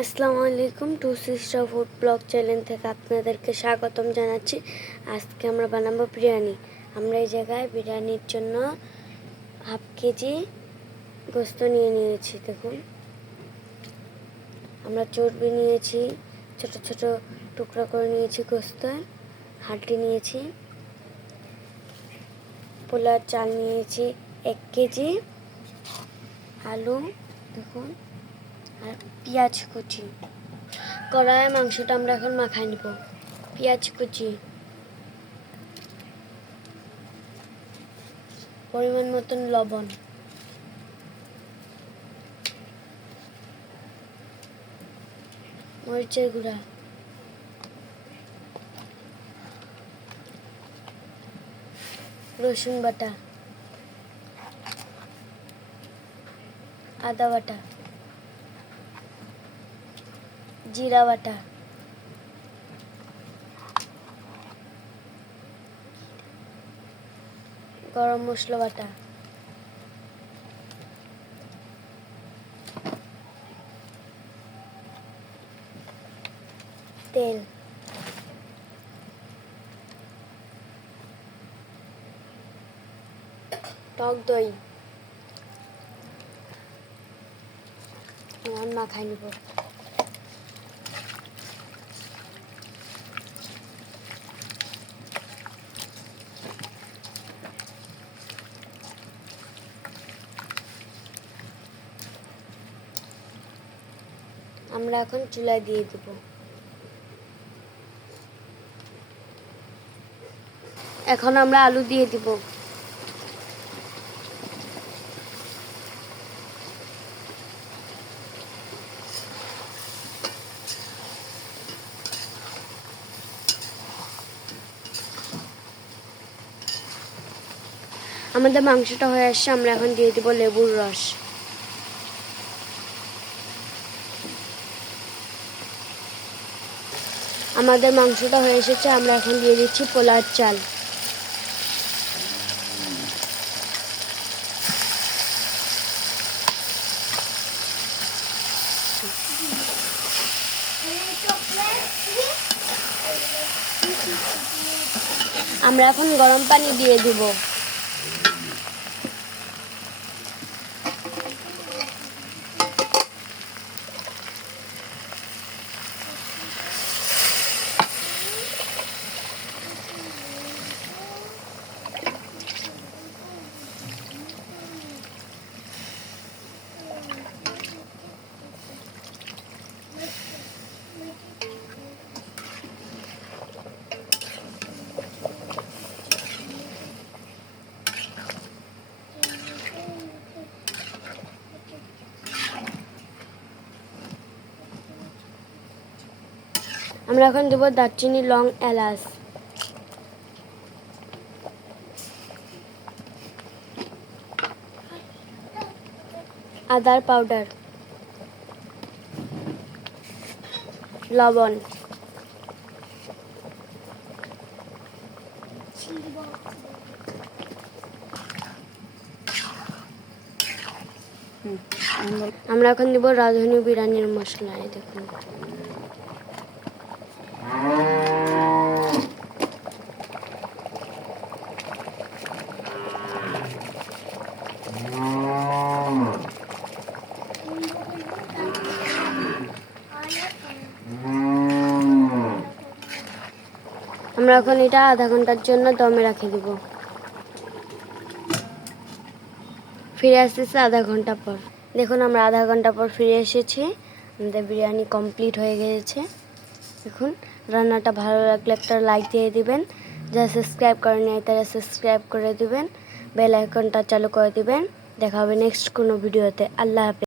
আসসালামু আলাইকুম। Two sister food blog channel থেকে আপনাদেরকে স্বাগতম জানাচ্ছি। আজকে আমরা বানাবো বিরিয়ানি। আমরা এই জায়গায় বিরিয়ানির জন্য হাফ কেজি গোস্ত নিয়েছি। দেখুন, আমরা চর্বি নিয়েছি, ছোট ছোট টুকরা করে নিয়েছি, গোস্ত হাড্ডি নিয়েছি, পোলার চাল নিয়েছি 1 কেজি, আলু দেখুন, আর পেঁয়াজ কুচি। কড়াইয়ে মাংসটা আমরা এখন মাখাই নিব। পেঁয়াজ কুচি, পরিমাণ মতন লবণ, মরিচের গুঁড়া, রসুন বাটা, আদা বাটা, জিরা বাটা, গরম মশলা বাটা, তেল, টক দই। এখন মাখাই নিব। আমরা এখন চুলায় দিয়ে দেব। এখন আমরা আলু দিয়ে দিব। আমাদের মাংসটা হয়ে আসছে, আমরা এখন দিয়ে দিব লেবুর রস। আমাদের মাংসটা হয়ে এসেছে, আমরা এখন দিয়ে দিচ্ছি পোলার চাল। আমরা এখন গরম পানি দিয়ে দিব। আমরা এখন দেব দারচিনি, লং, এলাচ, আদার পাউডার, লবণ, আমরা এখন দেব রাঁধুনি বিরিয়ানির মশলা। দেখুন, আমরা এখন এটা আধা ঘন্টার জন্য দমে রাখে দিব। ফিরে আসতেছে আধা ঘন্টা পর। দেখুন, আমরা আধা ঘন্টা পর ফিরে এসেছি। আমাদের বিরিয়ানি কমপ্লিট হয়ে গিয়েছে। দেখুন, রান্নাটা ভালো লাগলে একটা লাইক দিয়ে দিবেন। যারা সাবস্ক্রাইব করেন নাই তারা সাবস্ক্রাইব করে দিবেন, বেল আইকনটা চালু করে দিবেন। দেখা হবে নেক্সট কোনো ভিডিওতে। আল্লাহ হাফেজ।